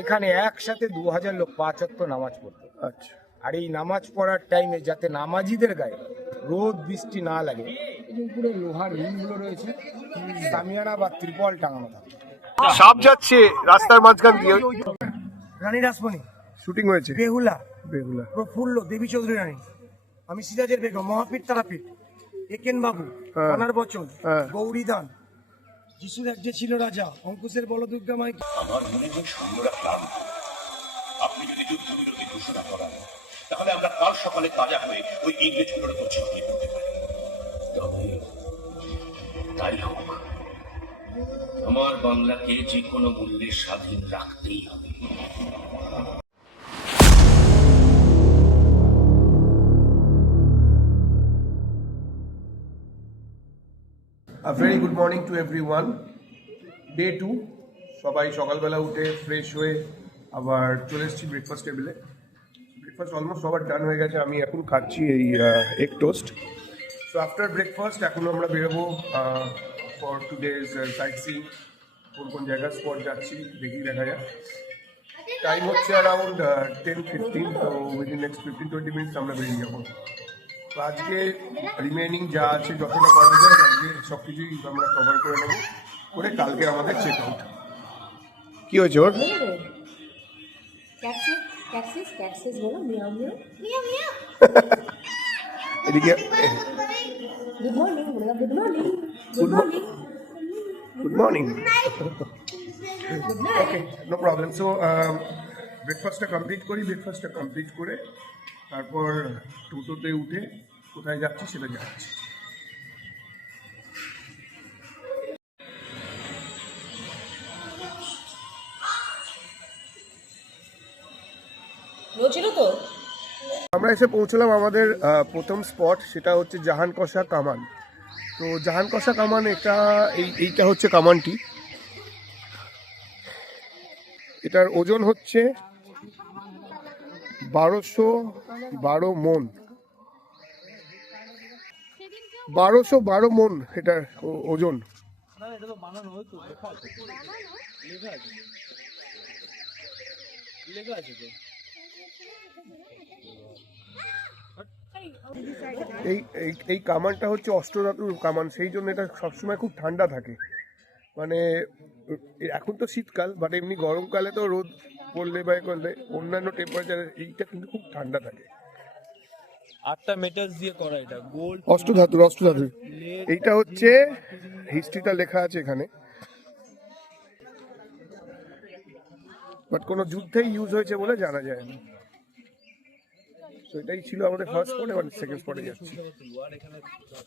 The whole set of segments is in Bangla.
এখানে একসাথে 2000 লোক 5 ওয়াক্ত নামাজ পড়তো। আচ্ছা। আর এই নামাজ পড়ার টাইমে যাতে নামাজিদের গায়ে রোদ বৃষ্টি না লাগে, এই যে উপরে লোহার রিংগুলো রয়েছে, সামিয়ানা বা ত্রিপল টাঙানো থাকে। সাপ যাচ্ছে রাস্তার মাঝখান দিয়ে। রানী রাসমণি শুটিং হয়েছে বেহুলা, বেহুলা। প্রফুল্ল দেবী চৌধুরী রানী, আমি সিরাজের বেগম, মহাপীর তারাপীঠ, একেন বাবু, হ্যাঁ। অনার বচন, হ্যাঁ। গৌরী দান, যিশুর এক যে ছিল রাজা, অঙ্কুশের বলদুর্গা মাই। আমার মনে হয় সৈন্যরা ক্লান্ত। আপনি যদি যুদ্ধবিরতি ঘোষণা করান, তাহলে আমরা কাল সকালে তাজা হয়ে ওই ইংরেজগুলোর উপর ঝাঁপিয়ে পড়তে পারি। তবে তাই হোক, আমার বাংলাকে যে কোনো মূল্যে স্বাধীন রাখতেই হবে। A very good morning to everyone. Day 2, সবাই সকালবেলা উঠে ফ্রেশ হয়ে আবার চলে এসেছি ব্রেকফাস্ট টেবিলে। ব্রেকফাস্ট অলমোস্ট সবার ডান হয়ে গেছে, আমি এখন খাচ্ছি এই egg toast. So after breakfast এখন আমরা বেরোবো ফর টুডেজ সাইট সিইং। কোন কোন জায়গা স্পট যাচ্ছি দেখি, দেখা যাক। টাইম হচ্ছে অ্যারাউন্ড 10:15, তো উইদিন নেক্সট 15-20 মিনিটস আমরা বেরিয়ে যাবো। তো আজকে রিমেনিং যা আছে যতটা করা যায় আজকে সব কিছুই আমরা কভার করে নেবো, করে কালকে আমাদের চেক আউট। কি হয়েছে ওর? এদিকে good morning good morning good morning. Okay, no problem. So ব্রেকফাস্টটা কমপ্লিট করি, ব্রেকফাস্টটা কমপ্লিট করে তারপর টোটোতে উঠে কোথায় যাচ্ছি সেটা যাচ্ছি। আমরা এসে পৌঁছলাম আমাদের প্রথম স্পট, সেটা হচ্ছে জাহানকষা কামান। তো জাহানকষা কামান এইটা হচ্ছে কামানটি। এটার ওজন হচ্ছে 1212 মণ। 1212 মণ এটার ওজন। এই কামানটা হচ্ছে অষ্টধাতুর কামান, সেই জন্য এটা সবসময় খুব ঠান্ডা থাকে। মানে এখন তো শীতকাল, বাট এমনি গরমকালে তো রোদ পড়লে বা করলে অন্যান্য টেম্পারেচারে এইটা কিন্তু খুব ঠান্ডা থাকে। 8টা মেটালস দিয়ে করা, এটা গোল্ড অষ্টধাতুর। এইটা হচ্ছে হিস্ট্রিটা লেখা আছে এখানে, বাট কোনো যুদ্ধেই ইউজ হয়েছে বলে জানা যায় না। তো এটাই ছিল আমাদের ফার্স্ট স্পট, এবার সেকেন্ড স্পটে যাচ্ছি।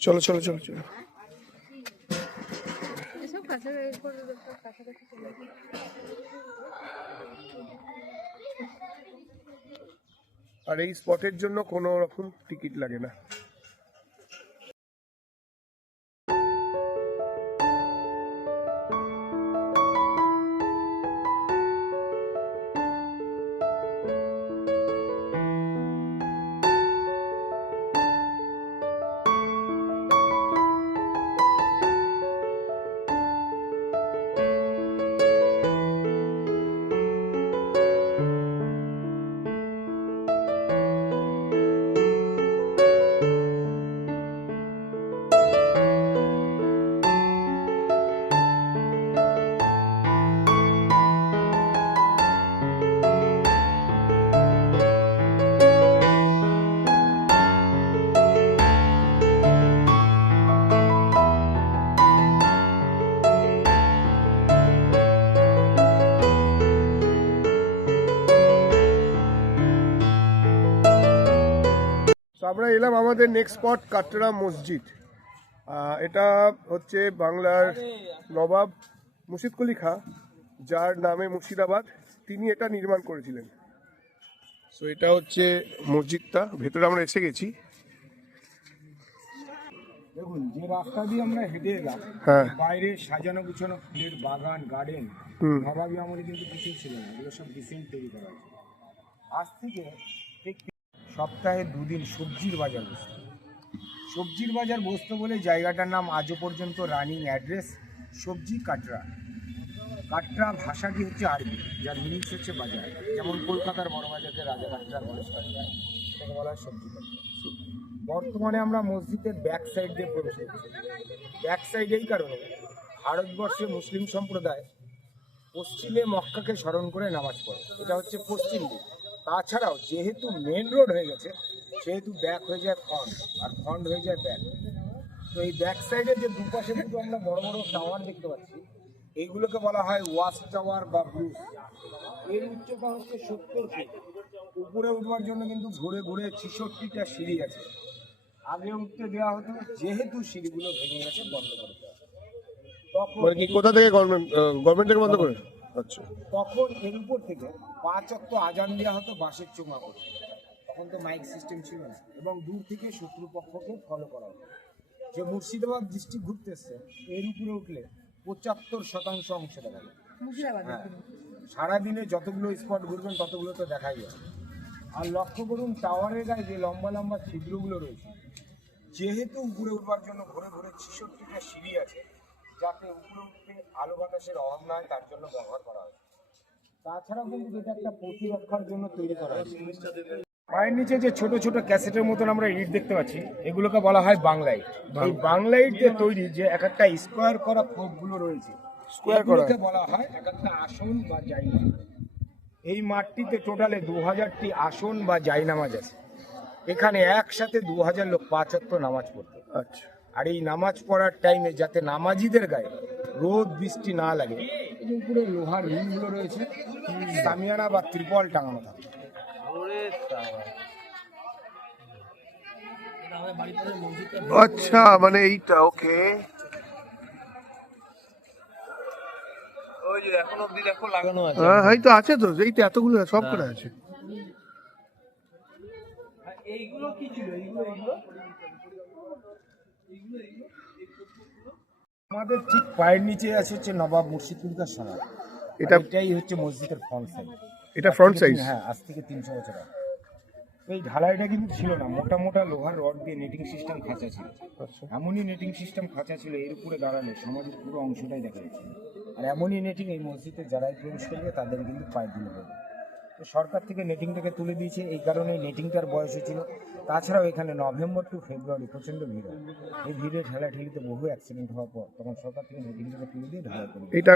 চলো চলো চলো চলো। আর এই স্পটের জন্য কোনো রকম টিকিট লাগে না। আমরা এলাম আমাদের নেক্সট স্পট কাটরা মসজিদ। এটা হচ্ছে বাংলার নবাব মুর্শিদ কুলি খাঁ, যার নামে মুর্শিদাবাদ, তিনি এটা নির্মাণ করেছিলেন। সো এটা হচ্ছে মসজিদটা, ভেতরে আমরা এসে গেছি। দেখুন, যে রাস্তা দিয়ে আমরা হেঁটে এলাম, হ্যাঁ। বাইরে সাজানো গুছানো ফুলের বাগান, গার্ডেন, নবাবী আমলে কিন্তু কিছুই ছিল না, এগুলো সব রিসেন্ট তৈরি করা হয়েছে। আজ থেকে ঠিক সপ্তাহে 2 দিন সবজির বাজার বসতো। সবজির বাজার বসতো বলে জায়গাটার নাম আজও পর্যন্ত রানিং অ্যাড্রেস সবজি কাটরা। কাটরা ভাষাটি হচ্ছে আরবি, যার মিনিংস হচ্ছে বাজার। যেমন কলকাতার বড় বাজারকে রাজা কাটরা, গণেশ কাটরা, এটাকে বলা হয় সবজি কাটরা। বর্তমানে আমরা মসজিদের ব্যাক সাইড দিয়ে প্রবেশ করছি। ব্যাক সাইড এই কারণে, ভারতবর্ষে মুসলিম সম্প্রদায় পশ্চিমে মক্কাকে স্মরণ করে নামাজ পড়ে, এটা হচ্ছে পশ্চিম দিক। তাছাড়াও যেহেতু মেন রোড হয়ে গেছে, সেহেতু ব্যাক হয়ে যায় ফ্রন্ট, আর ফ্রন্ট হয়ে যায় ব্যাক। তো এই ব্যাক সাইডে যে দুপাশে দুটো আমরা বড় বড় টাওয়ার দেখতে পাচ্ছি, এইগুলোকে বলা হয় ওয়াচ টাওয়ার বা ব্রুজ। এর উচ্চতা হচ্ছে 70 ফিট। উপরে উঠবার জন্য কিন্তু ঘুরে ঘুরে 66টা সিঁড়ি আছে। আগে উঠতে দেওয়া হতো, যেহেতু সিঁড়িগুলো ভেঙে গেছে বন্ধ করে দেওয়া হতো। তখন মানে কি কোথা থেকে গভর্নমেন্ট থেকে বন্ধ করে? আচ্ছা, তখন এর উপর থেকে 5 ওয়াক্ত আজান দেওয়া হতো বাঁশের চোঙা করে। তখন তো মাইক সিস্টেম ছিল না, এবং দূর থেকে শত্রুপক্ষকে ফলো করা হতো। যে মুর্শিদাবাদ ডিস্ট্রিক্ট ঘুরতে এসছে, এর উপরে উঠলে 75% অংশ দেখা যায়। মুর্শিদাবাদ হ্যাঁ, সারাদিনে যতগুলো স্পট ঘুরবেন ততগুলো তো দেখাই যায়। আর লক্ষ্য করুন টাওয়ারের গায়ে যে লম্বা লম্বা ছিদ্রগুলো রয়েছে, যেহেতু উপরে উঠবার জন্য ঘুরে ঘুরে 66টা সিঁড়ি আছে, যাতে উপরে উঠতে আলো বাতাসের অভাব না হয় তার জন্য ব্যবহার করা হয়েছে। তাছাড়াও কিন্তু যেটা একটা প্রতিরক্ষার জন্য তৈরি করা হয়েছে। পায়ের নিচে যে ছোট ছোট ক্যাসেটের মতন আমরা ইট দেখতে পাচ্ছি, এগুলোকে বলা হয় বাংলাইট। এই বাংলাইট দিয়ে তৈরি যে এক একটা স্কোয়ার করা খোপগুলো রয়েছে, স্কোয়ার করা এগুলোকে বলা হয় এক একটা আসন বা জায়নামাজ। এই মাঠটিতে টোটালে 2000টি আসন বা জায়নামাজ আছে। এখানে একসাথে 2000 লোক 5 ওয়াক্ত নামাজ পড়তো। আচ্ছা। আর এই নামাজ পড়ার টাইমে যাতে নামাজিদের গায়ে রোদ বৃষ্টি না লাগে, এই যে উপরে লোহার রিংগুলো রয়েছে, সামিয়ানা বা ত্রিপল টাঙানো থাকে। আচ্ছা, মানে এইটা ওকে। ওই যে এখনো অব্দি দেখো লাগানো আছে। হ্যাঁ, এই তো আছে তো, এই তো এতগুলো সব করে আছে। এইগুলো কি ছিল? এইগুলো আমাদের ঠিক পায়ের নিচে আছে হচ্ছে নবাব মুর্শিদকুলি খাঁ সমাধি। এটাই হচ্ছে মসজিদের ফ্রন্ট সাইড। এটা ফ্রন্ট সাইজ? হ্যাঁ, আজ থেকে 300 বছর আগে। এই ঢালাইটা কিন্তু ছিল না, মোটা মোটা লোহার রড দিয়ে নেটিং সিস্টেম খাঁচা ছিল। এমনই নেটিং সিস্টেম খাঁচা ছিল, এর উপরে দাঁড়ালে সমাজের পুরো অংশটাই দেখা যাচ্ছে। আর এমনই নেটিং এই মসজিদে যারাই প্রবেশ করবে তাদের কিন্তু পায়ে দিলে পড়বে। তো সরকার থেকে নেটিংটাকে তুলে দিয়েছে, এই কারণে নেটিংটার বয়স ছিল। তাছাড়াও এখানে নভেম্বর টু ফেব্রুয়ারি প্রচণ্ড ভিড় হয়। এই ভিড়ে ঠেলাঠেলিতে বহু অ্যাক্সিডেন্ট হওয়ার পর তখন সরকার থেকে নেটিংটাকে তুলে দিয়ে ঢালাই করে দিয়েছে। এইটা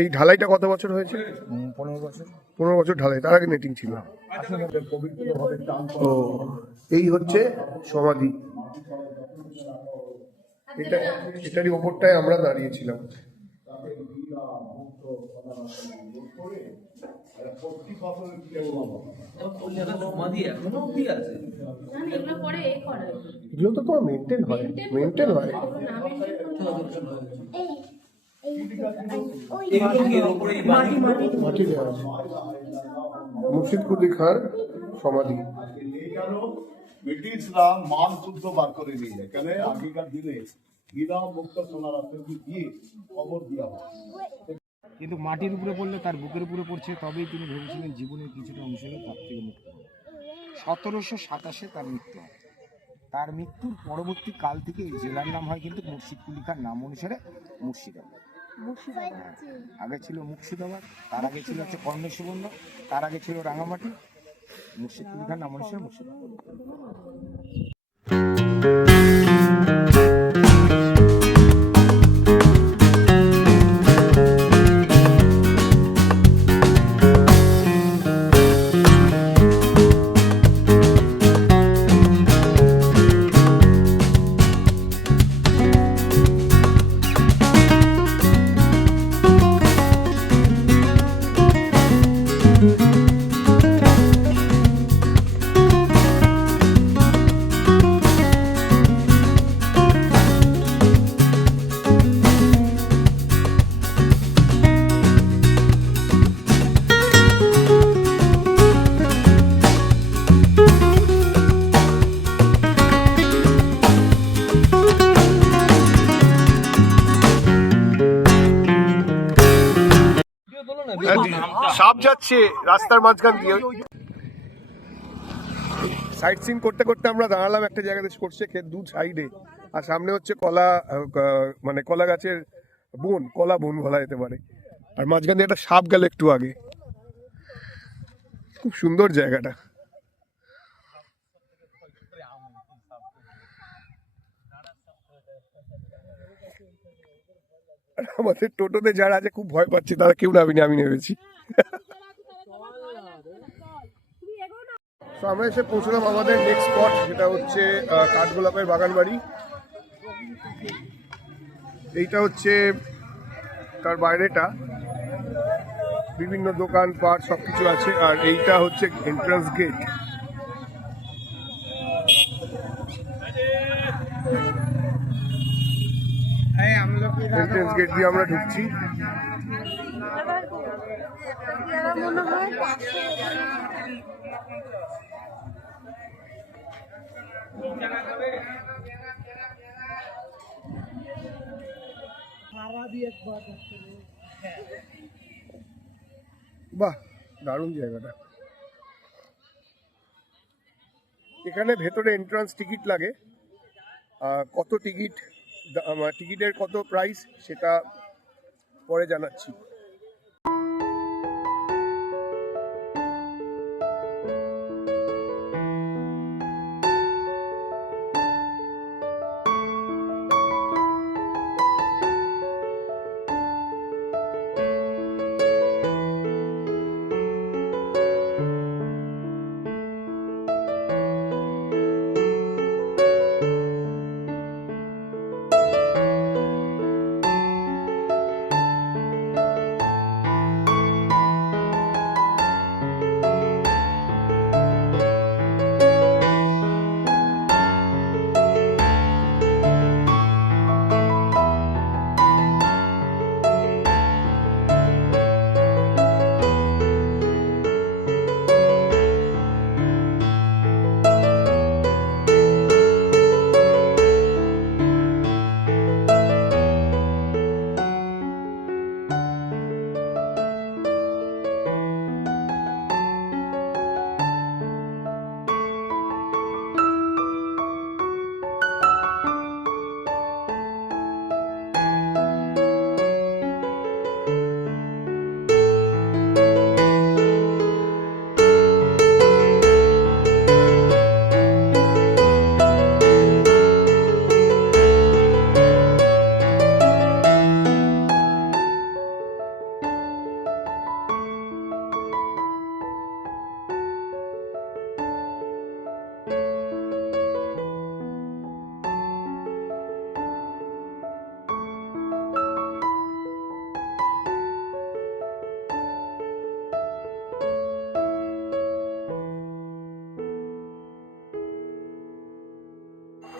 এই ঢালাইটা কত বছর হয়েছে? 15 বছর। 15 বছর ঢালাই, তার আগে নেটিং ছিল। ও, এই হচ্ছে সমাধি। এটারই ওপরটায় আমরা দাঁড়িয়েছিলাম। এগুলো পরে এ করে এগুলো তো তোমার মেনটেন হয়। মাটি দেওয়া আছে। মুর্শিদকুলি খাঁর সমাধি। ব্রিটিশরা মান শুদ্ধ বার করে নিয়ে যায়, কেন আগেকার দিনে বিনা মুক্ত সোনার দিয়ে খবর দেওয়া হয়। কিন্তু মাটির উপরে পড়লে তার বুকের উপরে পড়ছে, তবেই তিনি ভেবেছিলেন জীবনের কিছুটা অংশ হলে তার থেকে মুক্ত হবে। 1727 তার মৃত্যু হয়। তার মৃত্যুর পরবর্তী কাল থেকে এই জেলার নাম হয় কিন্তু মুর্শিদকুলি খাঁর নাম অনুসারে মুর্শিদাবাদ। আগে ছিল মুর্শিদাবাদ, তার আগে ছিল হচ্ছে কর্ণের সুবর্ণ, তার আগে ছিল রাঙামাটি। মুর্শিদকুলি খাঁর নাম অনুসারে মুর্শিদাবাদ। সাপ যাচ্ছে রাস্তার মাঝখান দিয়ে। সাইট সিন করতে করতে আমরা দাঁড়ালাম একটা জায়গাতে, সর্ষে ক্ষেত দু সাইডে, আর সামনে হচ্ছে কলা, মানে কলা গাছের বন, কলা বন বলা যেতে পারে। আর মাঝখান দিয়ে একটা সাপ গেল একটু আগে। খুব সুন্দর জায়গাটা। আর আমাদের টোটোতে যারা আছে খুব ভয় পাচ্ছে, তারা কেউ নামেনি, আমি নেমেছি। তো আমরা এসে পৌঁছলাম আমাদের নেক্সট স্পট, যেটা হচ্ছে কাঠগোলাপের বাগান বাড়ি। এইটা হচ্ছে তার বাইরেটা, বিভিন্ন দোকান পাট সবকিছু আছে। আর এইটা হচ্ছে এন্ট্রান্স গেট। এন্ট্রান্স গেট দিয়ে আমরা ঢুকছি। বাহ, দারুণ জায়গাটা। এখানে ভেতরে এন্ট্রান্স টিকিট লাগে। কত টিকিট, টিকিটের কত প্রাইস সেটা পরে জানাচ্ছি।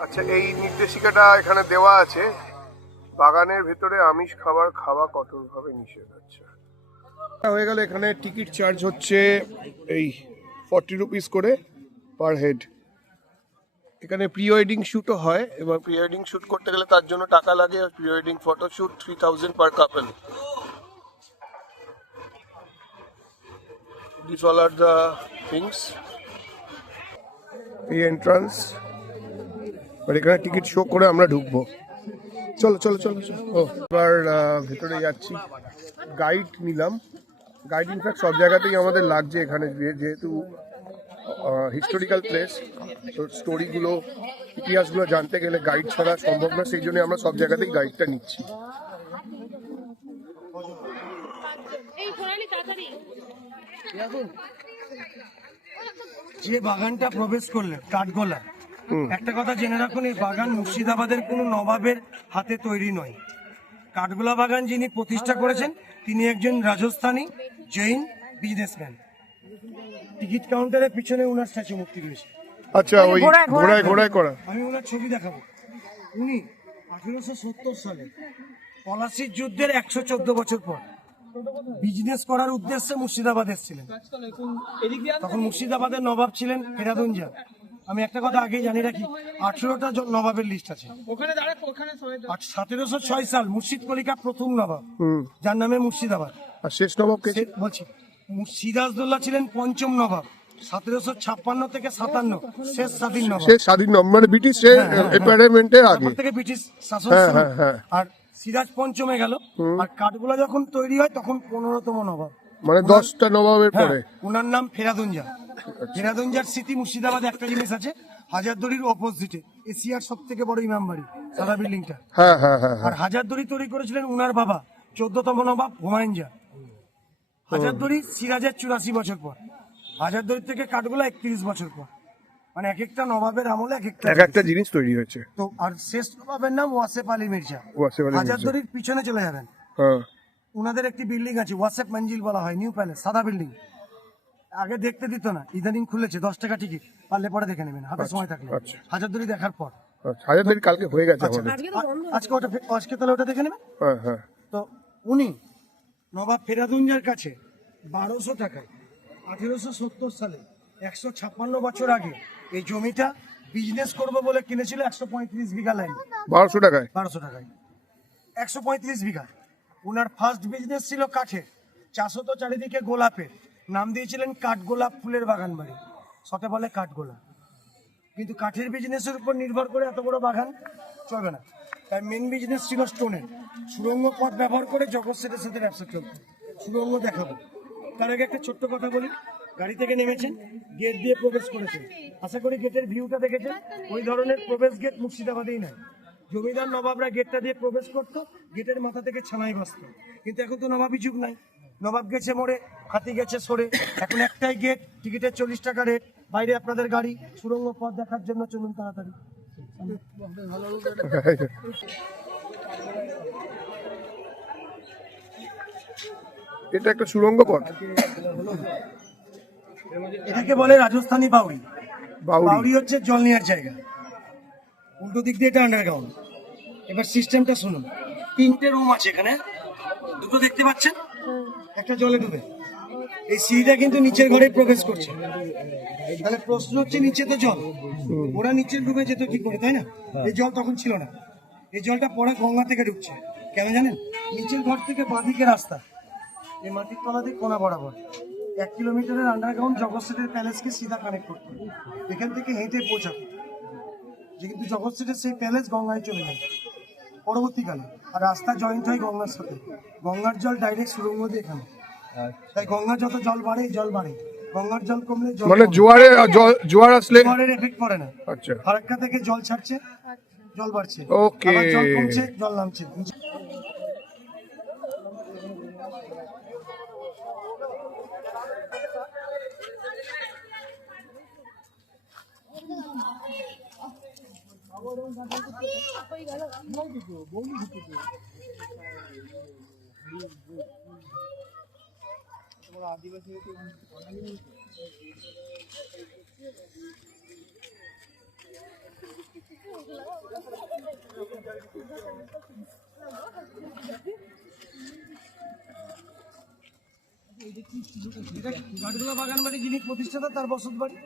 আচ্ছা, এই নির্দেশিকাটা এখানে দেওয়া আছে, বাগানের ভেতরে আমিষ খাবার খাওয়া কঠোরভাবে নিষেধ। আচ্ছা, হয়ে গেল। এখানে টিকিট চার্জ হচ্ছে এই 40 রুপিস করে পার হেড। এখানে প্রি ওয়েডিং শ্যুটও হয়, এবং প্রি ওয়েডিং শ্যুট করতে গেলে তার জন্য টাকা লাগে। আর pre wedding photoshoot 3000 per couple. These all are the things. এই এন্ট্রান্স। আর এখানে টিকিট শো করে আমরা ঢুকবো। চলো চলো চলো চলো। এবার ভেতরে যাচ্ছি। গাইড নিলাম। গাইড ইনফ্যাক্ট সব জায়গাতেই আমাদের লাগছে এখানে, যেহেতু হিস্টোরিক্যাল প্লেস, তো স্টোরিগুলো, ইতিহাসগুলো জানতে গেলে গাইড ছাড়া সম্ভব না। সেই জন্য আমরা সব জায়গাতেই গাইডটা নিচ্ছি। যে বাগানটা প্রবেশ করলেন কাঠগোলা, একটা কথা জেনে রাখুন, এই বাগান মুর্শিদাবাদের কোনো নবাবের হাতে তৈরি নয়। কাঠগোলা বাগান যিনি প্রতিষ্ঠা করেছেন তিনি একজন রাজস্থানী জৈন বিজনেসম্যান। টিকিট কাউন্টারের পিছনে ওনার স্ট্যাচু মূর্তি রয়েছে। আচ্ছা, ওই ঘোড়ায় ঘোড়ায় করা। আমি ওনার ছবি দেখাবো। উনি 1870 সালে পলাশির যুদ্ধের 114 বছর পর বিজনেস করার উদ্দেশ্যে মুর্শিদাবাদ এসেছিলেন। তখন মুর্শিদাবাদের নবাব ছিলেন হেরাদুন জা। আমি একটা কথা আগেই জানি রাখি, 18টা নবাবের লিস্ট আছে। 1706 সাল মুর্শিদ কলিকা প্রথম নবাব, যার নামে মুর্শিদাবাদ। আর শেষ নবাব কে? বলছি, সিরাজদৌল্লা ছিলেন পঞ্চম নবাব, 1756 থেকে 57 শেষ স্বাধীন নবাব। শেষ স্বাধীন নবাব মানে ব্রিটিশ এপার্টমেন্টের আগে থেকে ব্রিটিশ শাসন। হ্যাঁ। আর সিরাজ পঞ্চমে গেল, আর কাঠগুলা যখন তৈরি হয় তখন 15তম নবাব। মানে 10টা নবাবের হ্যাঁ, পরে। ওনার নাম ফেরাদুঞ্জা। ফেরাদুঞ্জার স্মৃতি মুর্শিদাবাদে একটা জিনিস আছে, হাজারদুয়ারির অপোজিটে এশিয়ার সব থেকে বড় ইমাম বাড়ি, সাদা বিল্ডিংটা। হ্যাঁ হ্যাঁ হ্যাঁ আর হাজারদুয়ারি তৈরি করেছিলেন উনার বাবা 14তম নবাব হুমায়ুন শাহ। হাজারদুয়ারি সিরাজের 84 বছর পর, হাজারদুয়ারি থেকে কাঠগোলা 31 বছর পর। মানে এক একটা নবাবের আমলে এক একটা জিনিস তৈরি হয়েছে। তো আর শেষ নবাবের নাম ওয়াসেফ আলী মির্জা। ওয়াসেফ আলী মির্জা। হাজারদুয়ারির পিছনে চলে যাবেন, হ্যাঁ উনাদের একটি বিল্ডিং আছে, ওয়াসেফ মঞ্জিল বলা হয়, নিউ প্যালেস, সাদা বিল্ডিং। আগে দেখতে দিত না, ইদানিং খুলেছে, 10 টাকা টিকিট, পারলে পরে দেখে নেবেন হাতে সময় থাকলে। আচ্ছা। হাজারদুয়ারি দেখার পর আচ্ছা, হাজারদুয়ারি কালকে হয়ে গেছে আচ্ছা, আমাদের। আজকে তাহলে ওটা দেখে নেবেন। হ্যাঁ হ্যাঁ। তো উনি নবাব ফেরাদুঞ্জার কাছে 1200 টাকায় 1870 সালে 156 বছর আগে এই জমিটা বিজনেস করবে বলে কিনেছিল 135 বিঘা ল্যান্ড। 1200 টাকায়? 1200 টাকায় 135 বিঘা। উনার ফার্স্ট বিজনেস ছিল কাঠের, চাষও তো চারিদিকে গোলাপের, নাম দিয়েছিলেন কাঠগোলাপ ফুলের বাগান বাড়ি, শর্টে বলে কাঠগোলাপ। কিন্তু কাঠের বিজনেসের উপর নির্ভর করে এত বড় বাগান চলবে না, তাই মেন বিজনেস ছিল স্টোনের। সুড়ঙ্গ পথ ব্যবহার করে জগৎ সেটের সাথে ব্যবসা চলতো। সুড়ঙ্গ দেখাবো, তার আগে একটা ছোট্ট কথা বলি। গাড়ি থেকে নেমেছেন, গেট দিয়ে প্রবেশ করেছেন, আশা করি গেটের ভিউটা দেখেছেন। ওই ধরনের প্রবেশ গেট মুর্শিদাবাদেই নাই। জমিদার নবাবরা গেটটা দিয়ে প্রবেশ করতো, গেটের মাথা থেকে ছানাই বাঁচত। কিন্তু এখন তো নবাবী যুগ নাই, নবাব গেছে মোড়ে, হাতি গেছে সরে, এখন একটাই গেট, টিকিটের 40 টাকা রেট, বাইরে আপনাদের গাড়ি। সুড়ঙ্গ পথ দেখার জন্য চলুন তাড়াতাড়ি। এটা একটা সুড়ঙ্গ পথ। এটাকে বলে রাজস্থানী বাউরি। বাউরি। বাউরি হচ্ছে জল নেওয়ার জায়গা, উল্টো দিক দিয়ে এটা আন্ডারগ্রাউন্ড। এবার সিস্টেমটা শুনুন, 3টে রুম আছে এখানে, দুটো দেখতে পাচ্ছেন, একটা জলে ডুবে। এই সিঁড়িটা কিন্তু নিচের ঘরে প্রবেশ করছে। তাহলে প্রশ্ন হচ্ছে, নিচে তো জল, ওরা নিচে ডুবে যেত কি করে, তাই না? এই জল তখন ছিল না, এই জলটা পরে গঙ্গা থেকে ঢুকছে। কেন জানেন? নিচের ঘর থেকে বাঁদিকে রাস্তা, এই মাটির তলা দিয়ে কোনা বরাবর 1 কিলোমিটারের আন্ডারগ্রাউন্ড জগৎ সেটের প্যালেসকে সিধা কানেক্ট করতে, এখান থেকে হেঁটে পৌঁছাবে। যে কিন্তু জগৎ সেটের সেই প্যালেস গঙ্গায় চলে যায় পরবর্তীকালে, আর রাস্তা জয়েন্ট হয় গঙ্গার সাথে। গঙ্গার জল ডাইরেক্ট সুড়ঙ্গ দিয়ে এখানে, তাই গঙ্গার যত জল বাড়ে জল বাড়ে, গঙ্গার জল কমলে জল মানে কমে। জোয়ার আসলে জোয়ারের এফেক্ট পড়ে না। আচ্ছা। ফারাক্কা থেকে জল ছাড়ছে, জল বাড়ছে, ওকে। আবার জল কমছে, জল নামছে। কাঠগোলা বাগান বাড়ি যিনি প্রতিষ্ঠাতা, তার বসত বাড়ি।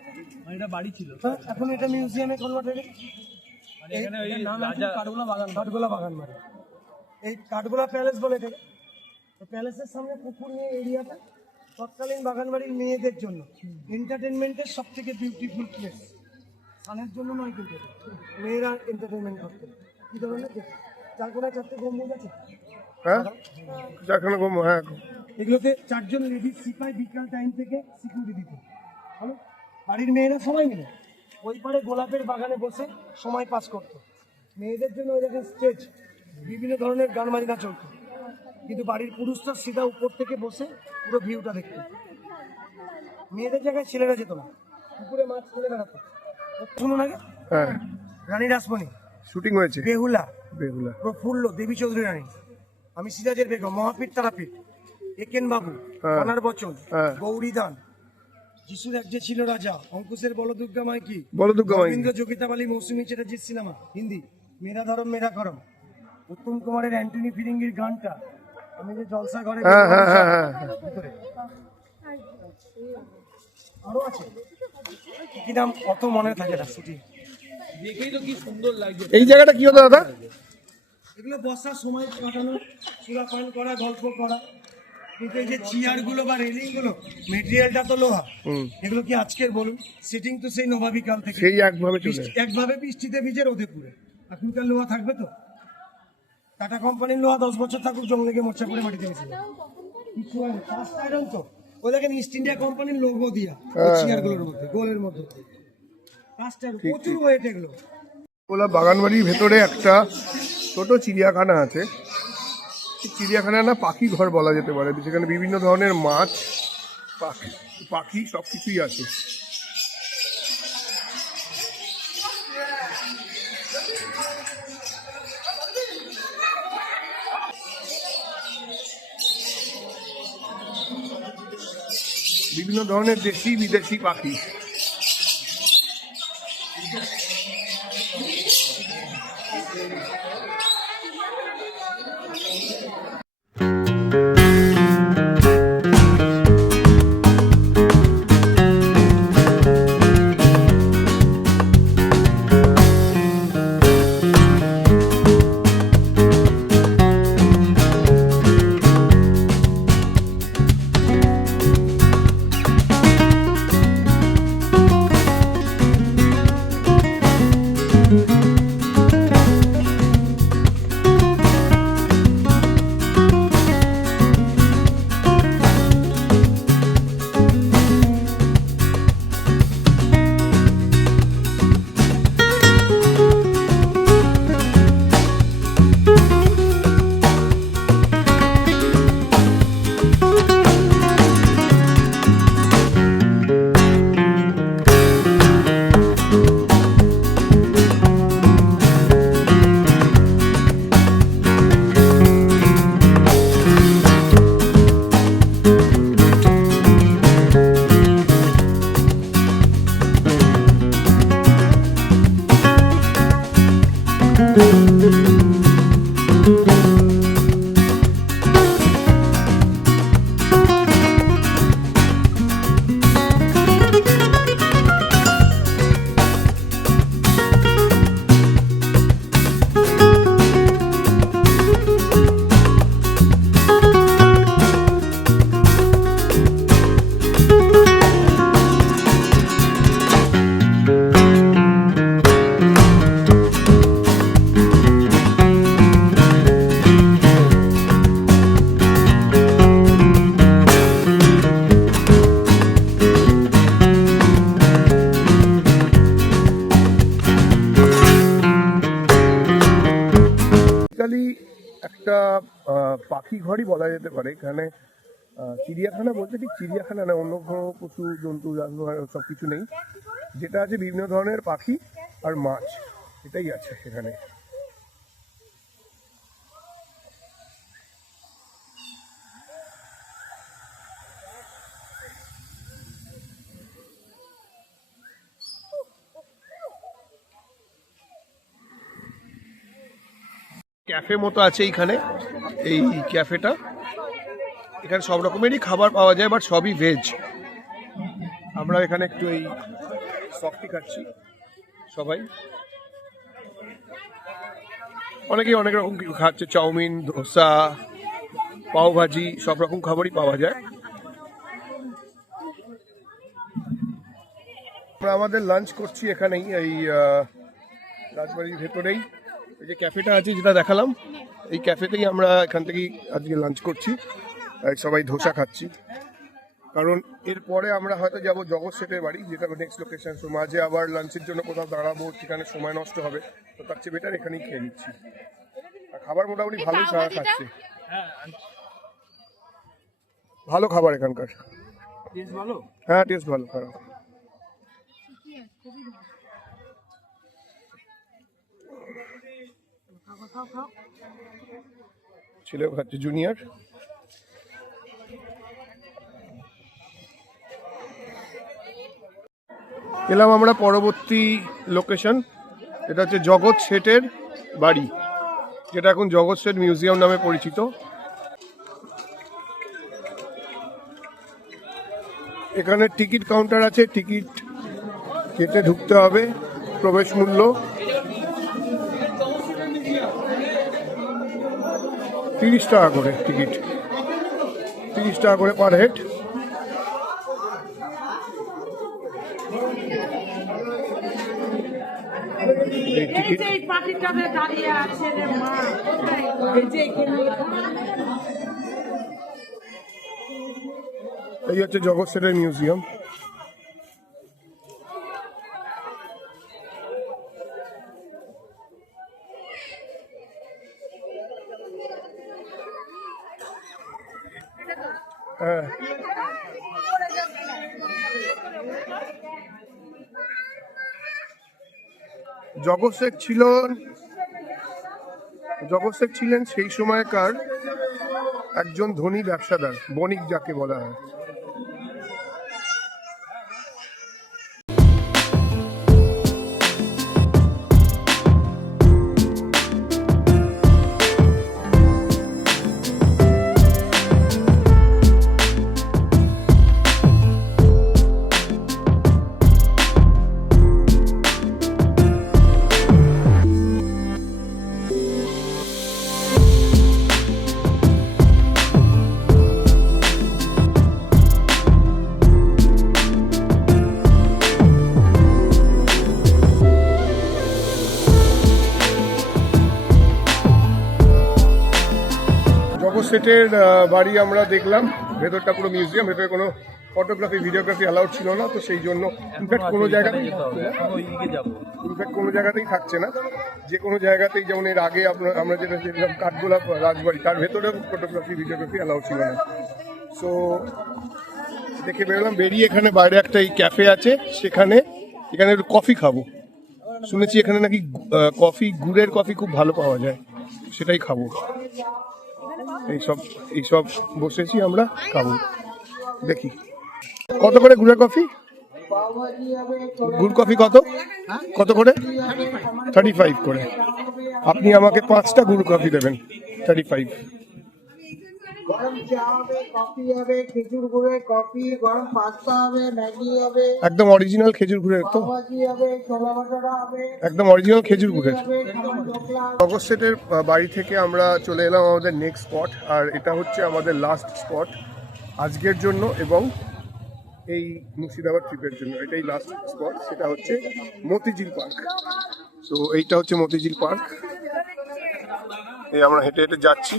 এটা বাড়ি ছিল, এখন এটা মিউজিয়ামে কনভার্ট হয়ে গেছে। মানে এখানে ওই নাম রাজা কাঠগোলা বাগান বাড়ি। এই কাঠগোলা প্যালেস বলে এটাকে। তো প্যালেসের সামনে পুকুর নিয়ে এরিয়াটা তৎকালীন বাগান বাড়ির মেয়েদের জন্য এন্টারটেনমেন্টের সব থেকে বিউটিফুল প্লেস। স্নানের জন্য নয় কিন্তু এটা, মেয়েরা এন্টারটেনমেন্ট করতে। কি ধরনের 4 গম্বুজ আছে, হ্যাঁ চারখানা গম্বুজ। হ্যাঁ, এগুলোতে 4 জন লেডিস সিপাই বিকাল টাইম থেকে সিকিউরিটি দিত। ভালো, বাড়ির মেয়েরা সবাই মিলে ওই পারে গোলাপের বাগানে বসে সময় পাস করতো। মেয়েদের জন্য ওই দেখেন স্টেজ, বিভিন্ন ধরনের গান বাজনা চলতো, কিন্তু বাড়ির পুরুষরা সিধা উপর থেকে বসে পুরো ভিউটা দেখতো। মেয়েদের জায়গায় ছেলেরা যেত না, পুকুরে মাছ ফেলে বেড়াতো। শুনুন আগে, হ্যাঁ রানী রাসমণি, শুটিং হয়েছে। বেহুলা, বেহুলা, প্রফুল্ল, দেবী চৌধুরী রানী, আমি সিরাজের বেগম, মহাপীর তারাপীঠ, একেন বাবু, হ্যাঁ। কনার বচন, হ্যাঁ। গৌরী দান, যিশুর এক যে ছিল রাজা, অঙ্কুশের বলদুর্গা মাইকি, বলদুর্গা মাইকি। রবীন্দ্র যোগিতাবালি, মৌসুমী চ্যাটার্জির সিনেমা হিন্দি, মেরা ধরম মেরা করম, উত্তম কুমারের অ্যান্টনি ফিরিঙ্গির গানটা, আমি যে জলসা ঘরে হ্যাঁ হ্যাঁ হ্যাঁ হ্যাঁ। ভিতরে। আরো আছে কি নাম, অত মনে থাকে না, শুটিং। দেখেই তো কি সুন্দর লাগছে। এই জায়গাটা কি হতো দাদা? এগুলো বসার সময় কাটানো, সুরাপান করা, গল্প করা। কিন্তু এই যে চেয়ার গুলো বা রেলিং গুলো, মেটেরিয়ালটা তো লোহা, এগুলো কি আজকের বলুন? সেটিং তো সেই নবাবী কাল থেকে, সেই একভাবে চলে। একভাবে বৃষ্টিতে ভিজে রোদে পুড়ে। এখনকার লোহা থাকবে তো? টাটা কোম্পানির লোহা 10 বছর থাকুক জং লেগে মোর্চা করে মাটিতে গেছিল কিছু হয় না ফার্স্ট আয়রন তো ওই দেখেন ইস্ট ইন্ডিয়া কোম্পানির লোগো দিয়া চেয়ারগুলোর মধ্যে গোলের মধ্যে ফার্স্ট আয়রন প্রচুর ওয়েট এগুলো। ওলা বাগানবাড়ির ভেতরে একটা ছোট চিড়িয়াখানা আছে, চিড়িয়াখানা না পাখি ঘর বলা যেতে পারে, সেখানে বিভিন্ন ধরনের মাছ পাখি সব কিছুই আছে। বিভিন্ন ধরনের দেশি বিদেশি পাখি। একটা পাখি ঘরই বলা যেতে পারে। এখানে চিড়িয়াখানা বলতে ঠিক চিড়িয়াখানা না, অন্য কোনো পশু জন্তু জানোয়ার সব কিছু নেই, যেটা আছে বিভিন্ন ধরনের পাখি আর মাছ, এটাই আছে এখানে। ক্যাফে মতো আছে এইখানে, এই ক্যাফেটা, এখানে সব রকমেরই খাবার পাওয়া যায়, বাট সবই ভেজ। আমরা এখানে একটু এই সফটি খাচ্ছি সবাই, অনেকেই অনেক রকম খাচ্ছে, চাউমিন, ধোসা, পাওভাজি, সব রকম খাবারই পাওয়া যায়। আমরা আমাদের লাঞ্চ করছি এখানেই, এই রাজবাড়ির ভেতরেই এই যে ক্যাফেটা আছে যেটা দেখালাম, এই ক্যাফেতেই আমরা এখান থেকেই আজকে লাঞ্চ করছি, সবাই ধোসা খাচ্ছি। কারণ এরপরে আমরা হয়তো যাব জগৎ শেঠের বাড়ি, যেটা নেক্সট লোকেশন। সো মাঝে আবার লাঞ্চের জন্য কোথাও দাঁড়াবো, সেখানে সময় নষ্ট হবে, তো তার চেয়ে বেটার এখানেই খেয়ে নিচ্ছি। আর খাবার মোটামুটি ভালোই সারা খাচ্ছে, ভালো খাবার এখানকার। হ্যাঁ, টেস্ট ভালো, খারাপ ছেলেও খাচ্ছে, জুনিয়র। এলাম আমরা পরবর্তী লোকেশন, এটা হচ্ছে জগৎ শেঠের বাড়ি, যেটা এখন জগৎ শেঠ মিউজিয়াম নামে পরিচিত। এখানে টিকিট কাউন্টার আছে, টিকিট কেটে ঢুকতে হবে, প্রবেশ মূল্য 30 টাকা করে টিকিট, 30 টাকা করে পার হেড। এই টিকিট এই পাখিটাতে দাঁড়িয়ে আছে রে মা এই যে এখানে এই হচ্ছে জগৎ সেটের মিউজিয়াম। হ্যাঁ, জগৎ শেঠ ছিলেন সেই সময়কার একজন ধনী ব্যবসাদার, বণিক যাকে বলা হয়। সেটের বাড়ি আমরা দেখলাম, ভেতরটা পুরো মিউজিয়াম, ভেতরে কোনো ফটোগ্রাফি ভিডিওগ্রাফি অ্যালাউড ছিল না, তো সেই জন্য ইনফ্যাক্ট কোনো জায়গাতেই থাকছে না। যে কোনো জায়গাতেই, যেমন এর আগে আমরা যেটা দেখলাম কাঠগোলাপ রাজবাড়ি, তার ভেতরেও ফটোগ্রাফি ভিডিওগ্রাফি অ্যালাউড ছিল না। সো দেখে বেরোলাম, বেরিয়ে এখানে বাইরে একটা এই ক্যাফে আছে, এখানে একটু কফি খাবো। শুনেছি এখানে নাকি কফি, গুড়ের কফি খুব ভালো পাওয়া যায়, সেটাই খাবো। এইসব বসেছি আমরা, খাবো। দেখি কত করে গুড়ের কফি, গুড় কফি কত করে? 35 করে। আপনি আমাকে 5টা গুড় কফি দেবেন, 35। গরম চা হবে, কফি হবে, খেজুর গুড়ের কফি, গরম পাস্তা হবে, ম্যাগি হবে, একদম অরিজিনাল খেজুর গুড়ের, তো ভাজি হবে, ছোলা ভাটোরা হবে, একদম অরিজিনাল খেজুর গুড়ের। জগৎ সেটের বাড়ি থেকে আমরা চলে এলাম আমাদের নেক্সট স্পট, আর এটা হচ্ছে আমাদের লাস্ট স্পট আজকের জন্য এবং এই মুর্শিদাবাদ ট্রিপের জন্য। এটাই লাস্ট স্পট, সেটা হচ্ছে মতিঝিল পার্ক। তো এইটা হচ্ছে মতিঝিল পার্ক। এই আমরা হেঁটে হেঁটে যাচ্ছি।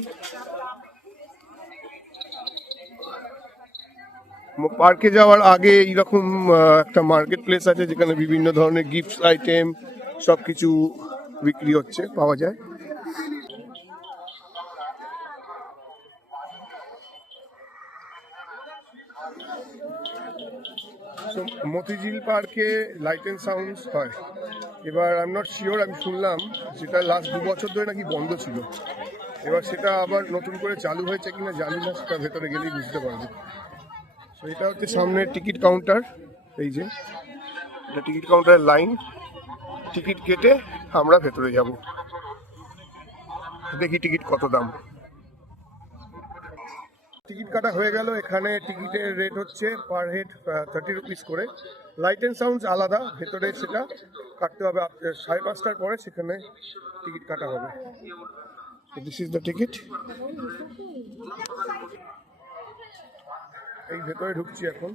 পার্কে যাওয়ার আগে এইরকম একটা মার্কেট প্লেস আছে, যেখানে বিভিন্ন ধরনের গিফট আইটেম সবকিছু বিক্রি হচ্ছে, পাওয়া যায়। মতিঝিল পার্কে লাইট অ্যান্ড সাউন্ডস হয়। এবার আই এম নট শিওর, আমি শুনলাম সেটা লাস্ট 2 বছর ধরে নাকি বন্ধ ছিল। এবার সেটা আবার নতুন করে চালু হয়েছে কিনা জানি না, সেটা ভেতরে গেলেই বুঝতে পারবো। তো এটা হচ্ছে সামনের টিকিট কাউন্টার, এই যে এটা টিকিট কাউন্টারের লাইন। টিকিট কেটে আমরা ভেতরে যাব, দেখি টিকিট কত দাম। টিকিট কাটা হয়ে গেল। এখানে টিকিটের রেট হচ্ছে পার হেড 30 রুপিস করে। লাইট অ্যান্ড সাউন্ডস আলাদা, ভেতরে সেটা কাটতে হবে 5:30টার পরে, সেখানে টিকিট কাটা হবে। This is the ticket. এই ভেতরে ঢুকছি এখন।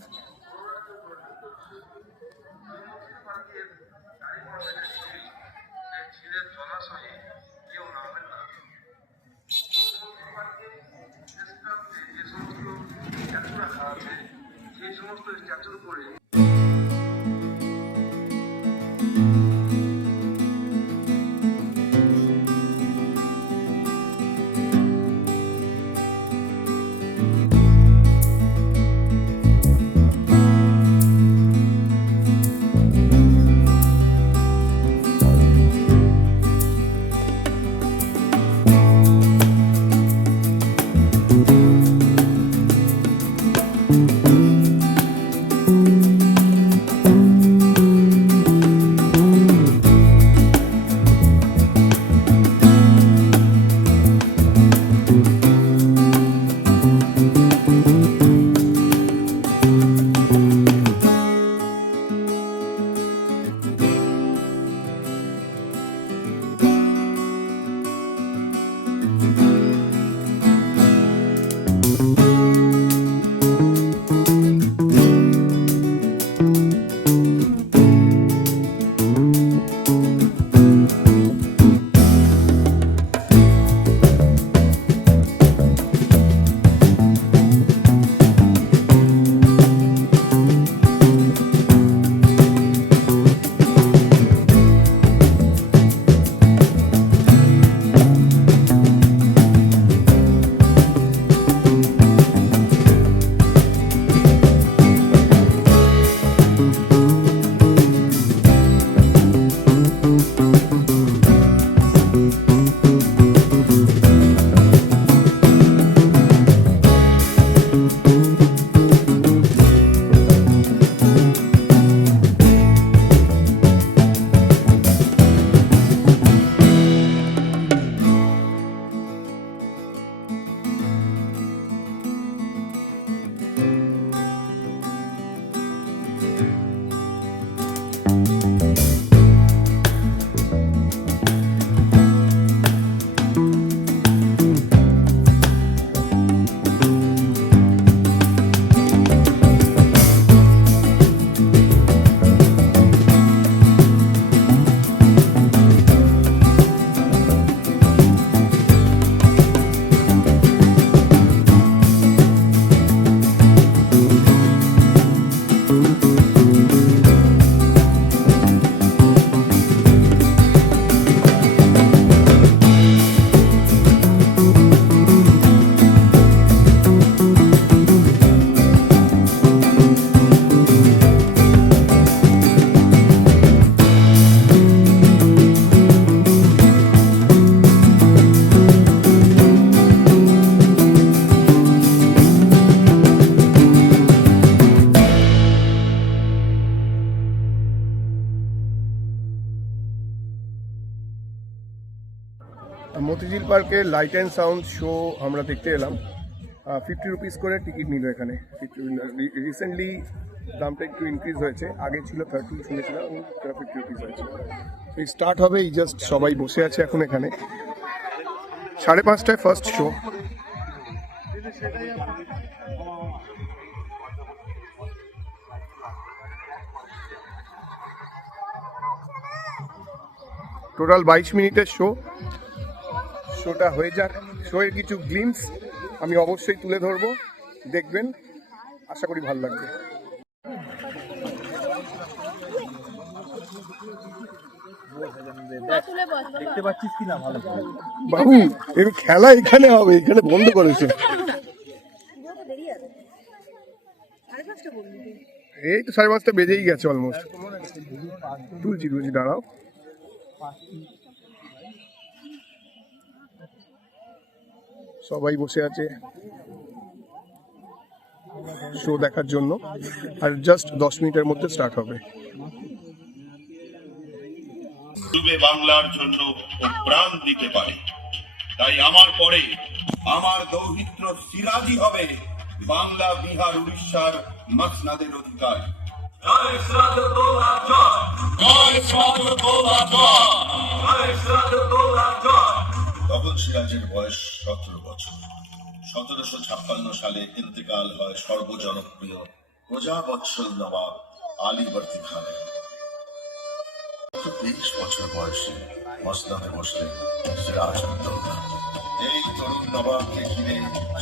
মতিঝিল পার্কে লাইট অ্যান্ড সাউন্ড শো আমরা দেখতে এলাম। 50 রুপিস করে টিকিট নিল এখানে। রিসেন্টলি দামটা একটু ইনক্রিজ হয়েছে, আগে ছিল 30 শুনেছিলাম, 50 রুপিস হয়েছে। স্টার্ট হবে, এই জাস্ট সবাই বসে আছে এখন এখানে। 5:30টায় ফার্স্ট শো। টোটাল 22 মিনিটের শো। শোটা হয়ে যাক, শোয়ের কিছু গ্লিমস আমি অবশ্যই তুলে ধরবো, দেখবেন, আশা করি ভালো লাগবে। দেখতে পাচ্ছিস কিনা ভালো করে? বাবু এর খেলা এখানে হবে, এখানে বন্ধ করেছে। এই তো 5:30 বেজেই গেছে অলমোস্ট। তুলছি দাঁড়াও। সবাই বসে আছে শো দেখার জন্য, আর জাস্ট 10 মিনিটের মধ্যে স্টার্ট হবে। ডুবে বাংলার জন্য ও প্রাণ দিতে পারে, তাই আমার পরে আমার দৌহিত্র সিরাজই হবে বাংলা, বিহার, উড়িষ্যার মসনদের অধিকার। তখন সিরাজের বয়স 17 বছর। 1756 সালে ইন্তেকাল হয় সর্বজনপ্রিয় প্রজাবৎসল নবাব আলী বর্দী খানের। 23 বছর বয়সে মসনদে বসলেন সিরাজউদ্দৌলা। এই তরুণ নবাবকে ঘিরে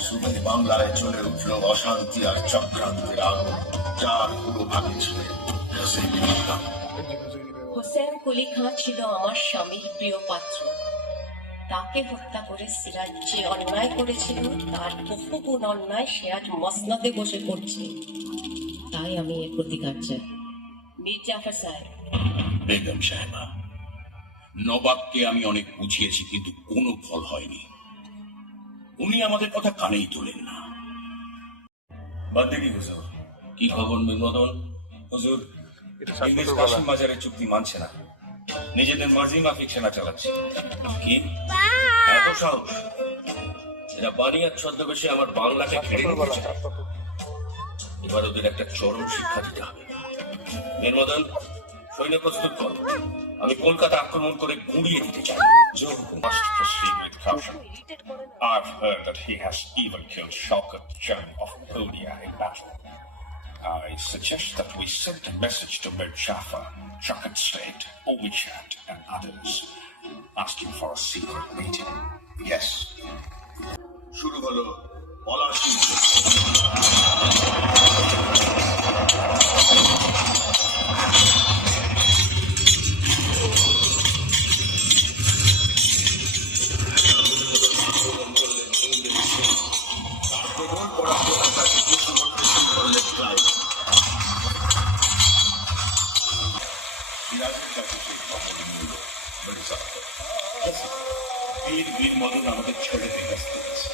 সুদূর বাংলায় চলে উঠল অশান্তি আর চক্রান্তের আগুন, যার পুরো ভাগে ছিলেন হোসেন কুলি খান। হোসেন কুলি খান ছিল আমার স্বামীর প্রিয় পাত্র। তাকে হত্যা করে সিরাজ যে অন্যায় করেছিল তার বহুগুণ অন্যায় সে আজ মসনদে বসে করছে, তাই আমি এর প্রতিকার চাই। মীর জাফর সাহেব। বেগম সাহেবা, নবাবকে আমি অনেক বুঝিয়েছি কিন্তু কোনো ফল হয়নি। উনি আমাদের কথা কানেই তোলেন না। বাদ দেখি হুজুর, কি খবর মদন? হুজুর, ইংরেজ কাশিম বাজারের চুক্তি মানছে না, নিজেদের মার্জি মাফিক সেনা চালাচ্ছে। কি এত সাহস? এরা বানিয়ার ছদ্মবেশে আমার বাংলাকে ঘিরে নিয়েছে। এবার ওদের একটা চরম শিক্ষা দিতে হবে। মদন, সৈন্য প্রস্তুত কর, আমি কলকাতা আক্রমণ করে গুঁড়িয়ে দিতে চাই। Must proceed with caution. I've heard that he has even killed Shaukat Jan of Podia in battle. I suggest that we send a message to Mir Jafar, Shaukat State, Ovichat, and others, asking for a secret meeting. Yes. শুরু হলো পলাশী। মদন আমাদের ছেড়ে ব্যস্ত আছে।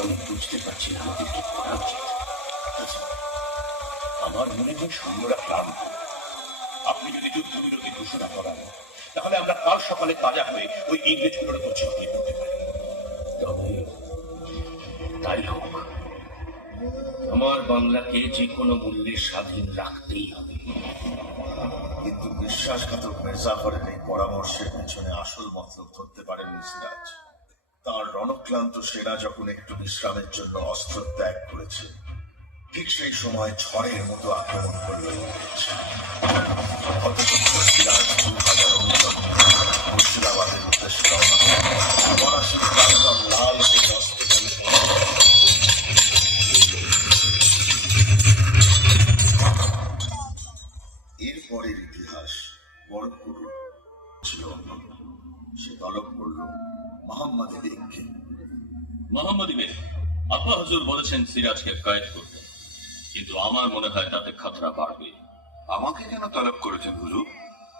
আমি বুঝতে পারছি না আমাদের কি করা উচিত। আমার মনে হয় সৈন্যরা ক্লান্ত। আপনি যদি যুদ্ধবিরতি ঘোষণা করান তাহলে আমরা কাল সকালে তাজা হয়ে ওই ইংরেজগুলোর কাছে অপেক্ষা করতে পারি। তবে তাই হোক, আমার বাংলাকে যে কোনো মূল্যে স্বাধীন রাখতেই হবে। কিন্তু বিশ্বাসঘাতক মির্জাফরের এই পরামর্শের পেছনে আসল মতলব ধরতে পারেননি সিরাজ। তার রণক্লান্ত সেনা যখন একটু বিশ্রামের জন্য অস্ত্র ত্যাগ করেছে, ঠিক সেই সময় ঝড়ের মতো আক্রমণ করল ইংরেজ। সিরাজ 2000 অনুচর মুর্শিদাবাদের উদ্দেশ্যে রওনা হলেন। ফরাসির প্রান্তর লাল হয়ে অস্ত্র এরপরের ইতিহাস বড় করুণ ছিল অন্যান্য। সে তলব করল মোহাম্মদ বেগকে। মোহাম্মদ বেগ, আল্লাহ হুজুর বলেছেন সিরাজকে কয়েদ করতে, কিন্তু আমার মনে হয় তাতে খতরা বাড়বে। আমাকে কেন তলব করেছেন হুজুর?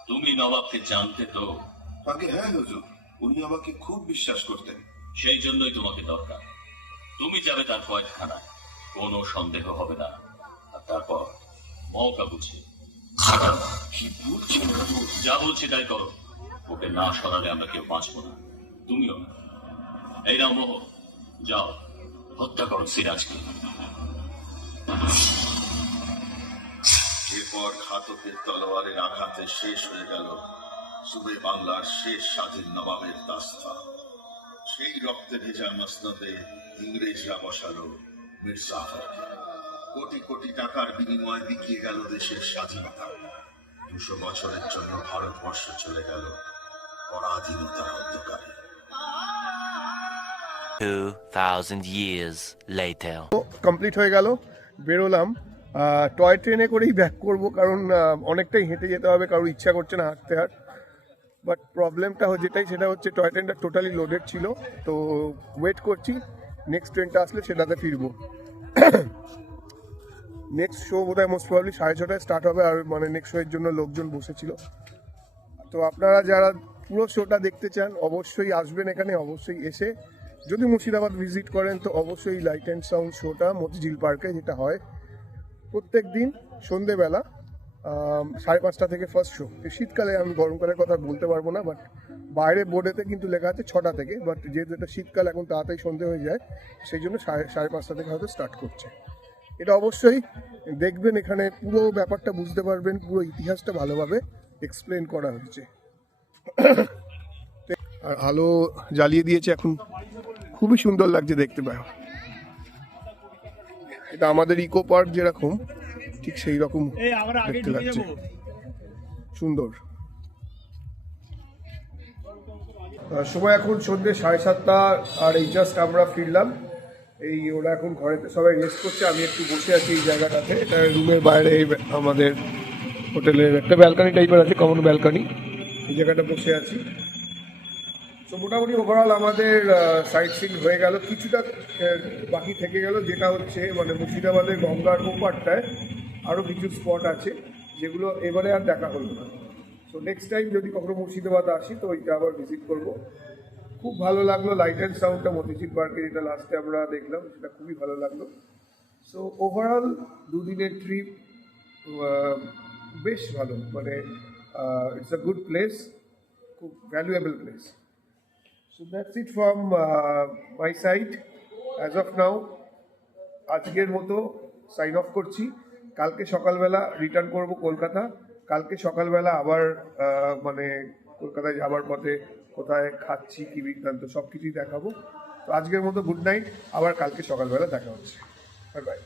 তুমি নবাবকে জানতে তো? আগে হ্যাঁ হুজুর, উনি আমাকে খুব বিশ্বাস করতেন। সেই জন্যই তোমাকে দরকার। তুমি যাবে তার কয়েদখানায়, কোনো সন্দেহ হবে না। আর তারপর মৌকা বুঝে কি বলছেন হুজুর? যা বলছি তাই করো। ওকে না সরালে আমরা কেউ বাঁচবো না, তুমিও না। এই নাও মোহ, যাও হত্যা করো সিরাজকে। এরপর ঘাতকের তলোয়ারের আঘাতে শেষ হয়ে গেল সুবে বাংলার শেষ স্বাধীন নবাবের দাস্তা। সেই রক্তে ভেজা মসনদে ইংরেজরা বসালো মির্জাফরকে। কোটি কোটি টাকার বিনিময়ে বিকিয়ে গেল দেশের স্বাধীনতা। 200 বছরের জন্য ভারতবর্ষ চলে গেল পরাধীনতার অন্ধকারে। 2000 years later. কমপ্লিট হয়ে গেল, বেরোলাম। টয় ট্রেনে করেই ব্যাক করব, কারণ অনেকটাই হেঁটে যেতে হবে, কারোর ইচ্ছা করছে না হাঁটতে হাঁট। বাট প্রবলেমটা যেটাই সেটা হচ্ছে টয় ট্রেনটা টোটালি লোডেড ছিল, তো ওয়েট করছি নেক্সট ট্রেনটা আসলে সেটাতে ফিরবো। নেক্সট শো বোধহয় মোস্ট প্রবলি 6:30টায় স্টার্ট হবে, আর মানে নেক্সট শোয়ের জন্য লোকজন বসেছিল। তো আপনারা যারা পুরো শোটা দেখতে চান অবশ্যই আসবেন এখানে, অবশ্যই এসে যদি মুর্শিদাবাদ ভিজিট করেন তো অবশ্যই লাইট অ্যান্ড সাউন্ড শোটা মতিঝিল পার্কে, যেটা হয় প্রত্যেক দিন সন্ধেবেলা 5:30 থেকে ফার্স্ট শো। শীতকালে, আমি গরমকালের কথা বলতে পারবো না, বাট বাইরে বোর্ডেতে কিন্তু লেখা আছে 6টা থেকে, বাট যেহেতু এটা শীতকাল এখন তাড়াতাড়ি সন্ধে হয়ে যায়, সেই জন্য 5:30 থেকে হয়তো স্টার্ট করছে। এটা অবশ্যই দেখবেন, এখানে পুরো ব্যাপারটা বুঝতে পারবেন, পুরো ইতিহাসটা ভালোভাবে এক্সপ্লেন করা হয়েছে। আর আলো জ্বালিয়ে দিয়েছে এখন, খুবই সুন্দর লাগছে দেখতে পায়। এটা আমাদের ইকো পার্ক যেরকম, ঠিক সেই রকম দেখতে লাগছে, সুন্দর। সময় এখন সন্ধ্যে 7:30, আর এই জাস্ট আমরা ফিরলাম। এই ওরা এখন ঘরেতে সবাই রেস্ট করছে, আমি একটু বসে আছি এই জায়গাটাতে। এটা রুমের বাইরে আমাদের হোটেলের একটা ব্যালকানি টাইপের আছে, কমন ব্যালকানি, এই জায়গাটা বসে আছি। তো মোটামুটি ওভারঅল আমাদের সাইট সিন হয়ে গেল। কিছুটা বাকি থেকে গেল, যেটা হচ্ছে মানে মুর্শিদাবাদের গঙ্গার ওপারটায় আরও কিছু স্পট আছে যেগুলো এবারে আর দেখা হলো না। সো নেক্সট টাইম যদি কখনো মুর্শিদাবাদ আসি তো ওইটা আবার ভিজিট করবো। খুব ভালো লাগলো লাইট অ্যান্ড সাউন্ডটা মতিঝিল পার্কে, যেটা লাস্টে আমরা দেখলাম, সেটা খুবই ভালো লাগলো। সো ওভারঅল 2 দিনের ট্রিপ বেশ ভালো, মানে ইটস আ গুড প্লেস, খুব valuable place. So that's it from my side as of now. আজকের মতো সাইন অফ করছি। কালকে সকালবেলা রিটার্ন করব কলকাতা। কালকে সকালবেলা আবার মানে কলকাতায় যাবার পথে কোথায় খাচ্ছি, কি বৃত্তান্ত সব কিছুই দেখাবো। তো আজকের মতো গুড নাইট, আবার কালকে সকালবেলা দেখা হচ্ছে। Bye bye.